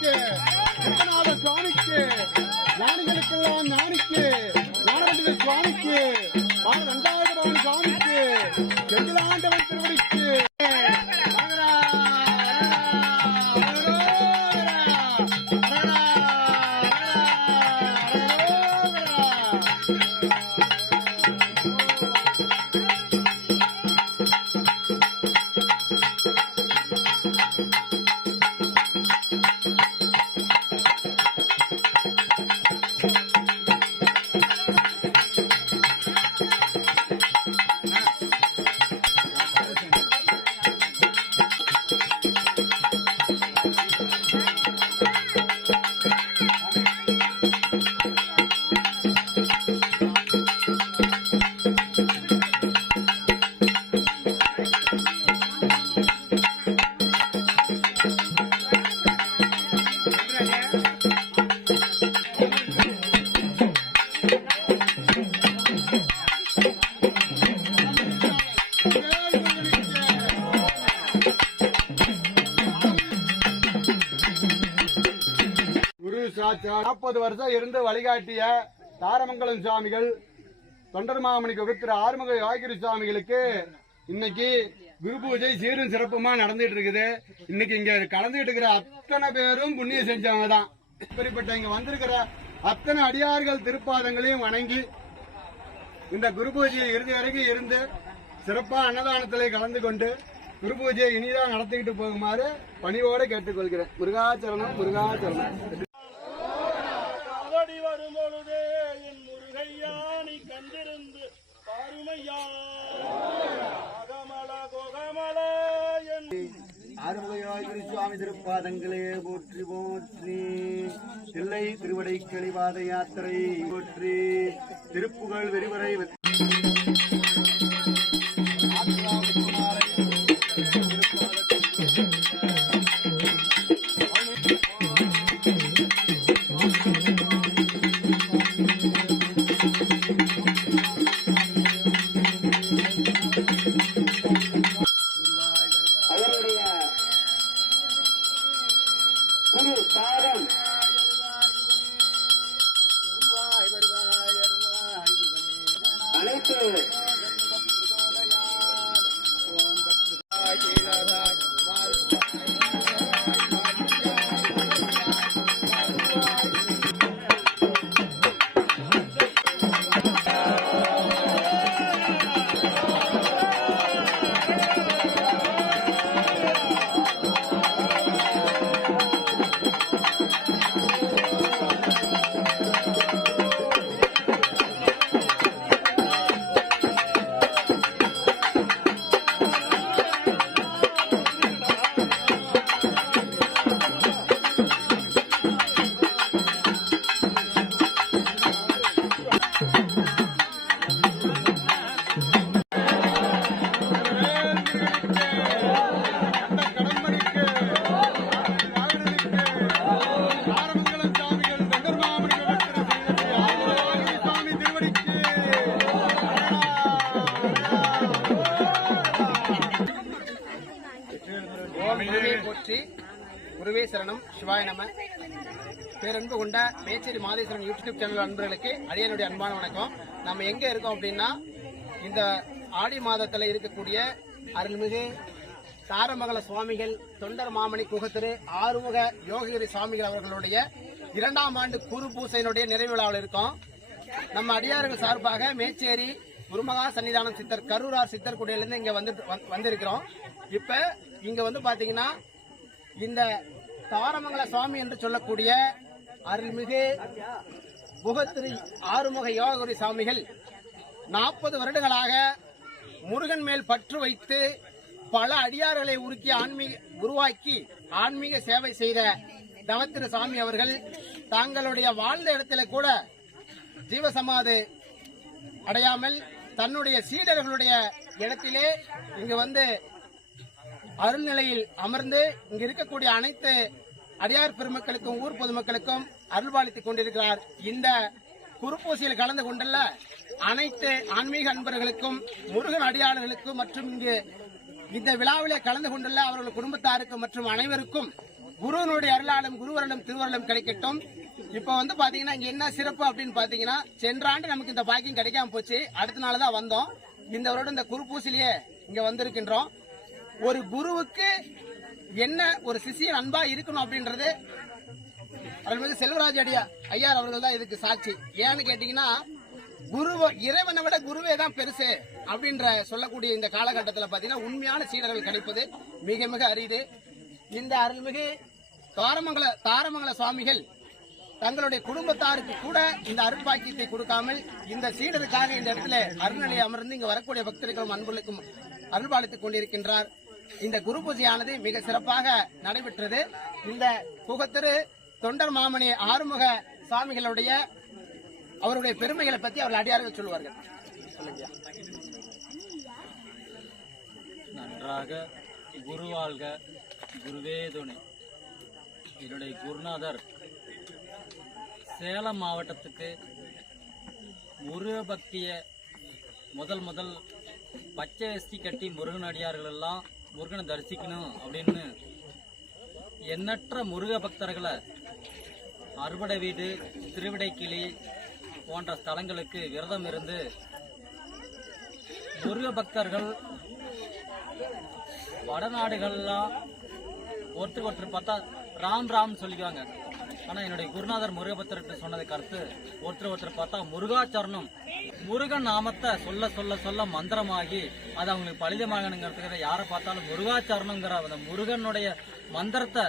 சுவாமிக்கு விஸ்வநாத சுவாமிக்கு ஞானிகளுக்கெல்லாம் ஞானிக்கு ஞானபண்டித சுவாமிக்கு 2வது பவன் சுவாமிக்கு செந்திலாண்டவன் திருவடிக்கு குரு சாட்சா 40 வருஷம் இருந்து வழிகாட்டிய தாரமங்கலம் சுவாமிகள் தொண்டர்மாமணி குகத்திர ஆறுமுக யோகிரி சுவாமிகளுக்கு இன்னைக்கு குரு பூஜை சீரும் சிறப்புமா நடந்துட்டு இருக்குது. இன்னைக்கு இங்க கலந்துட்டு இருக்கிற அத்தனை பேரும் புண்ணியம் செஞ்சவங்க தான். இப்படிப்பட்ட இங்க வந்திருக்கிற அத்தனை அடியார்கள் திருப்பாதங்களையும் வணங்கி இந்த குரு பூஜையை இறுதி வரைக்கும் இருந்து சிறப்பா அன்னதானத்திலே கலந்து கொண்டு குரு பூஜையை இனிதான் நடத்திக்கிட்டு போகுமாறு பணியோடு கேட்டுக்கொள்கிறேன். முருகாச்சரணம் முருகாச்சரணம். வரும்பொழுதே என் முருகையா நீ கண்டிருந்து பாருமையா ஆறுமுகயோகிரி சுவாமி திருப்பாதங்களே போற்றி போற்றி. தில்லை திருவடை கிளிபாத யாத்திரை போற்றி. திருப்புகழ் விரிவரை போற்றி. குருவே சரணம். சிவாய நம. பேரன்பு கொண்ட மேச்சேரி மாதேஸ்வரன் யூடியூப் சேனல் அன்பர்களுக்கு அடியனுடைய அன்பான வணக்கம். நம்ம எங்க இருக்கோம் அப்படின்னா இந்த ஆடி மாதத்துல இருக்கக்கூடிய அருள்மிகு தாரமங்கல சுவாமிகள் தொண்டர் மாமணி குகத்திரு ஆறுமுக யோகிகிரி சுவாமிகள் அவர்களுடைய 2ஆம் ஆண்டு குரு பூசையினுடைய நிறைவு விழாவில் இருக்கோம். நம்ம அடியார்கள் சார்பாக மேச்சேரி குருமகா சன்னிதானம் சித்தர் கரூரார் சித்தர் குடியிலிருந்து இங்க வந்திருக்கிறோம். இப்ப இங்க வந்து பாத்தீங்கன்னா இந்த தாரமங்கல சுவாமி என்று சொல்லக்கூடிய அருள்மிகு குகத்திரு ஆறுமுக யோககுரு சுவாமிகள் 40 வருடங்களாக முருகன் மேல் பற்று வைத்து பல அடியார்களை உருவாக்கி ஆன்மீக சேவை செய்த தவத்திரு சாமி அவர்கள் தாங்களுடைய வாழ்ந்த இடத்துல கூட ஜீவசமாதி அடையாமல் தன்னுடைய சீடர்களுடைய இடத்திலே இங்கு வந்து அருள்நிலையில் அமர்ந்து இங்கு இருக்கக்கூடிய அனைத்து அடியார் பெருமக்களுக்கும் ஊர் பொதுமக்களுக்கும் அருள்பாலித்துக் கொண்டிருக்கிறார். இந்த குருப்பூசையில் கலந்து கொண்டுள்ள அனைத்து ஆன்மீக அன்பர்களுக்கும் முருகன் அடியாளர்களுக்கும் மற்றும் இங்கு இந்த விழாவிலே கலந்து கொண்டுள்ள அவர்கள் குடும்பத்தாருக்கு மற்றும் அனைவருக்கும் குருவனுடைய அருளாலும் குருவருளும் திருவருளும் கிடைக்கட்டும். இப்ப வந்து பாத்தீங்கன்னா இங்க என்ன சிறப்பு அப்படின்னு பாத்தீங்கன்னா, சென்ற ஆண்டு நமக்கு இந்த பாக்கியம் கிடைக்காம போச்சு. அடுத்த நாள் தான் வந்தோம். இந்த வருடம் இந்த குரு பூசையிலேயே இங்க வந்திருக்கின்றோம். ஒரு குருவுக்கு என்ன ஒரு சிஷியன் அன்பா இருக்கணும் அப்படின்றது அருள்மிகு செல்வராஜ் ஐயார் அவர்கள் தான் இதுக்கு சாட்சி. ஏன்னு கேட்டீங்கன்னா, இறைவனை விட குருவே தான் பெருசு அப்படின்ற சொல்லக்கூடிய இந்த காலகட்டத்தில் பாத்தீங்கன்னா உண்மையான சீடர்கள் கிடைப்பது மிக மிக அரிது. இந்த அருள்மிகு தாரமங்கல சுவாமிகள் தங்களுடைய குடும்பத்தாருக்கு கூட இந்த அருள் பாக்கியத்தை கொடுக்காமல் இந்த சீடருக்காக இந்த இடத்துல அருள்நிலையை அமர்ந்து இங்க வரக்கூடிய பக்தர்களும் அன்புகளுக்கும் அருள்பாலித்துக் கொண்டிருக்கின்றார். இந்த குரு பூஜையானது மிக சிறப்பாக நடைபெற்றது. இந்த குகத்திரு தொண்டர் மாமணி ஆறுமுக சுவாமிகளுடைய அவருடைய பெருமைகளை பற்றி அவர்கள் அடியார்கள் சொல்லுவார்கள். நன்றாக குருவாழ்க, குருவே துணை. என்னுடைய குருநாதர் சேலம் மாவட்டத்துக்கு முருக பக்திய முதல் பச்சை வேஷ்டி கட்டி முருகன் அடியார்கள் எல்லாம் முருகனை தரிசிக்கணும் அப்படின்னு எண்ணற்ற முருக பக்தர்களை அறுபடை வீடு, திருவிடைக்கிளி போன்ற ஸ்தலங்களுக்கு விரதம் இருந்து முருக பக்தர்கள் வடநாடுகள்லாம் ஒருத்தர் பார்த்தா ராம் சொல்லிக்குவாங்க. ஆனா என்னுடைய குருநாதர் முருகபக்தர்கிட்ட சொன்னதை கருத்து ஒருத்தர் பார்த்தா முருகாச்சரணம், முருகன் நாமத்தை சொல்ல சொல்ல சொல்ல மந்திரமாகி அது அவங்களுக்கு பலிதமாகணுங்கிறதுக்கு யாரை பார்த்தாலும் முருகாச்சரணங்கிற அந்த முருகனுடைய மந்திரத்தை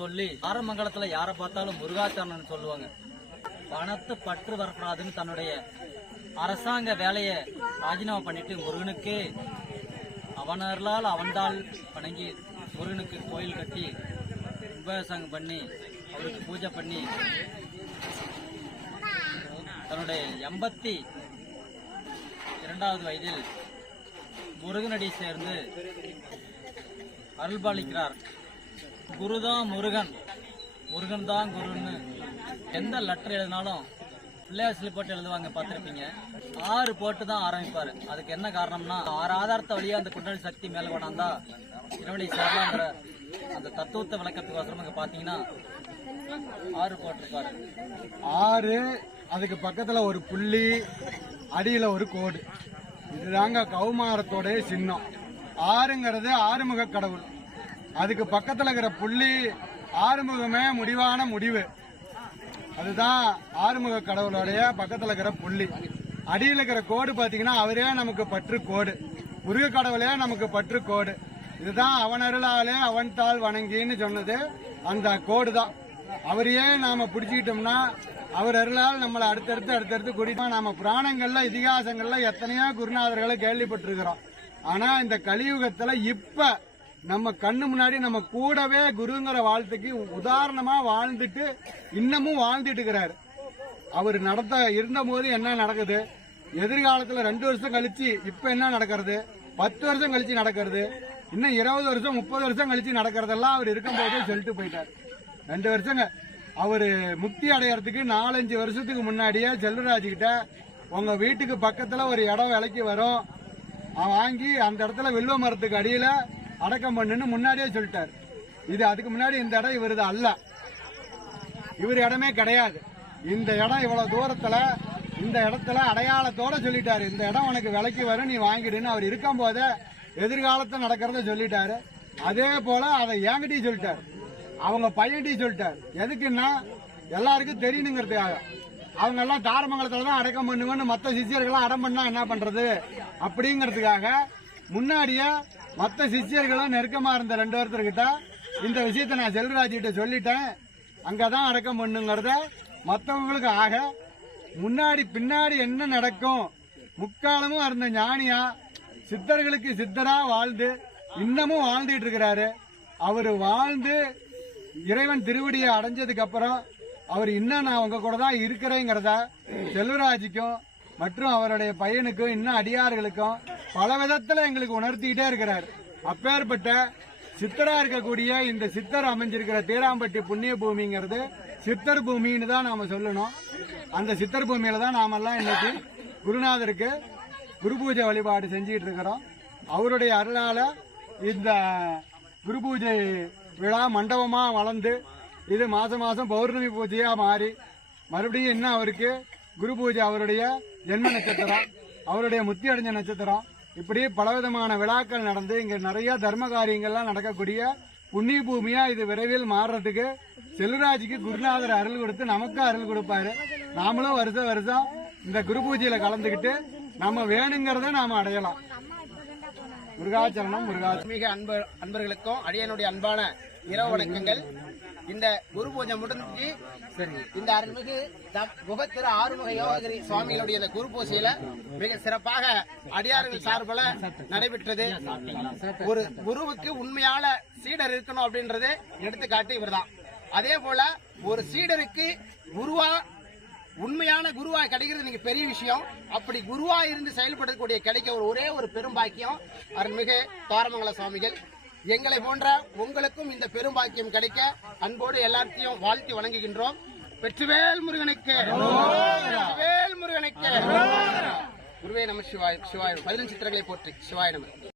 சொல்லி ஆரமங்கலத்துல யாரை பார்த்தாலும் முருகாச்சரணம் சொல்லுவாங்க. பணத்தை பற்று வரக்கூடாதுன்னு தன்னுடைய அரசாங்க வேலையை ராஜினாமா பண்ணிட்டு முருகனுக்கே அவனர்களால் அவன்தால் வணங்கி முருகனுக்கு கோயில் கட்டி உபயோகம் பண்ணி அவருக்கு பூஜை பண்ணி தன்னுடைய 82வது வயதில் முருகனடி சேர்ந்து அருள்பாலிக்கிறார். குருதான் முருகன், முருகன் தான் குருன்னு எந்த லெட்டர் எழுதினாலும் பிள்ளையார் சிலை போட்டு எழுதுவாங்க, பார்த்துருப்பீங்க. 6 போட்டு தான் ஆரம்பிப்பாரு. அதுக்கு என்ன காரணம்னா 6 ஆதாரத்தை வழியா அந்த குண்டலி சக்தி மேல கொண்டாந்தா இரவழி சேரலாங்கிற அந்த தத்துவத்தை விளக்கத்துக்கோசரம் இங்க பாத்தீங்கன்னா 6 போட்டிருப்பாரு. 6 அதுக்கு பக்கத்துல ஒரு புள்ளி, அடியில ஒரு கோடு. இதுதாங்க கௌமாரத்தோட சின்னம். 6ங்கிறது ஆறுமுக கடவுள். அதுக்கு பக்கத்துல இருக்கிற புள்ளி ஆறுமுகமே முடிவான முடிவு. அதுதான் ஆறுமுக கடவுளுடைய பக்கத்துல இருக்கிற புள்ளி. அடியில் இருக்கிற கோடு பாத்தீங்கன்னா அவரே நமக்கு பற்று கோடு, முருக கடவுளே நமக்கு பற்று கோடு. இதுதான் அவன் அருளாலே அவன் தாள் வணங்கின்னு சொன்னது அந்த கோடு தான். அவரையே நாம பிடிச்சிக்கிட்டோம்னா அவர் அருளால் நம்மளை அடுத்தடுத்து கூட்டிட்டு நாம புராணங்கள்ல இதிகாசங்கள்ல எத்தனையோ குருநாதர்களை கேள்விப்பட்டிருக்கிறோம். ஆனா இந்த கலியுகத்துல இப்ப நம்ம கண்ணு முன்னாடி நம்ம கூடவே குருங்கிற வாழ்த்துக்கு உதாரணமா வாழ்ந்துட்டு இன்னமும் வாழ்ந்துட்டு இருக்கிறாரு. அவர் இருந்த போது என்ன நடக்குது, எதிர்காலத்துல 2 வருஷம் கழிச்சு இப்ப என்ன நடக்கிறது, 10 வருஷம் கழிச்சு நடக்கிறது, இன்னும் 20 வருஷம் 30 வருஷம் கழிச்சு நடக்கிறதெல்லாம் அவர் இருக்கும்போதே சொல்லிட்டு போயிட்டார். 2 வருஷங்க அவரு முக்தி அடையறதுக்கு 4-5 வருஷத்துக்கு முன்னாடியே செல்வராஜ் கிட்ட உங்க வீட்டுக்கு பக்கத்துல ஒரு இடம் விலைக்கு வரும், வாங்கி அந்த இடத்துல வில்வ மரத்துக்கு அடியில அடக்கம் பண்ணுன்னு முன்னாடியே சொல்லிட்டார். இது அதுக்கு முன்னாடி இந்த இடம் இவரது அல்ல, இவர் இடமே கிடையாது. இந்த இடம் இவ்வளவு தூரத்துல இந்த இடத்துல அடையாளத்தோட சொல்லிட்டாரு, இந்த இடம் உனக்கு விலைக்கு வரும் நீ வாங்கிடுன்னு. அவர் இருக்கும் போதே எதிர்காலத்தில் நடக்கிறத சொல்லிட்டாரு. அதே போல அதை என்கிட்டயும் சொல்லிட்டாரு, அவங்க பையன்கிட்டயும் சொல்லிட்டாரு. எதுக்குன்னா எல்லாருக்கும் தெரியணுங்கிறதுக்காக. அவங்க எல்லாம் தாரமங்கலத்துல தான் அடக்கம் பண்ணுவேன்னு மற்ற சிஷியர்கள்லாம் அடம் பண்ணா என்ன பண்றது அப்படிங்கறதுக்காக முன்னாடியே மற்ற சிஷியர்களும் நெருக்கமா இருந்த 2 ஒருத்தர்கிட்ட இந்த விஷயத்த நான் செல்வராஜ் கிட்ட சொல்லிட்டேன், அங்கதான் அடக்கம் பண்ணுங்கிறத மற்றவங்களுக்கு ஆக முன்னாடி பின்னாடி என்ன நடக்கும், முக்காலமும் இருந்த ஞானியா சித்தர்களுக்கு சித்தரா வாழ்ந்து இன்னமும் வாழ்ந்துட்டு இருக்கிறாரு. அவரு வாழ்ந்து இறைவன் திருவடியை அடைஞ்சதுக்கு அப்புறம் அவர் இன்னும் நான் உங்க கூட தான் இருக்கிறேங்கிறத செல்வராஜுக்கும் மற்றும் அவருடைய பையனுக்கும் இன்னும் அடியார்களுக்கும் பல விதத்துல எங்களுக்கு உணர்த்திக்கிட்டே இருக்கிறார். அப்பேற்பட்ட சித்தரா இருக்கக்கூடிய இந்த சித்தர் அமைஞ்சிருக்கிற தீராம்பட்டி புண்ணிய பூமிங்கிறது சித்தர் பூமின்னு தான் நாம சொல்லணும். அந்த சித்தர் பூமியில தான் நாமெல்லாம் இன்னைக்கு குருநாதருக்கு குரு பூஜை வழிபாடு செஞ்சுட்டு இருக்கிறோம். அவருடைய அருளால இந்த குரு பூஜை விழா மண்டபமா வளர்ந்து இது மாசம் மாசம் பௌர்ணமி பூஜையா மாறி மறுபடியும் இன்னும் அவருக்கு குரு பூஜை, அவருடைய ஜென்ம நட்சத்திரம், அவருடைய முத்தி அடைஞ்ச நட்சத்திரம், இப்படி பலவிதமான விழாக்கள் நடந்து இங்க நிறைய தர்ம காரியங்கள்லாம் நடக்கக்கூடிய புண்ணிய பூமியா இது விரைவில் மாறுறதுக்கு செல்வராஜுக்கு குருநாதர் அருள் கொடுத்து நமக்கு அருள் கொடுப்பாரு. நாமளும் வருஷம் இந்த குரு பூஜையில கலந்துக்கிட்டு நம்ம வேணுங்கிறத நாம அடையலாம். முருகாச்சரணம். மிக அன்பர்களுக்கும் அடியனுடைய அன்பான இரவு வணக்கங்கள். இந்த குரு பூஜை முடிஞ்சு இந்த அருள்மிகு முகத்திரு ஆறுமுக யோககிரி சுவாமிகளுடைய இந்த குரு பூஜையில மிக சிறப்பாக அடியார்கள் சார்பில் நடைபெற்றது. ஒரு குருவுக்கு உண்மையான சீடர் இருக்கணும் அப்படின்றது எடுத்துக்காட்டு இவர்தான். அதே போல ஒரு சீடருக்கு உண்மையான குருவா கிடைக்கிறது நீங்க பெரிய விஷயம். அப்படி குருவா இருந்து செயல்படக்கூடிய கிடைக்க ஒரே ஒரு பெரும் பாக்கியம் அருள்மிகு தாரமங்கல சுவாமிகள். எங்களை போன்ற உங்களுக்கும் இந்த பெரும் பாக்கியம் கிடைக்க அன்போடு எல்லாத்தையும் வாழ்த்தி வணங்குகின்றோம். வெற்றிவேல் முருகனுக்கு, வெற்றிவேல் முருகனுக்கு. குருவே நம சிவாய. 15 சித்திரங்களை போற்றி சிவாய நம.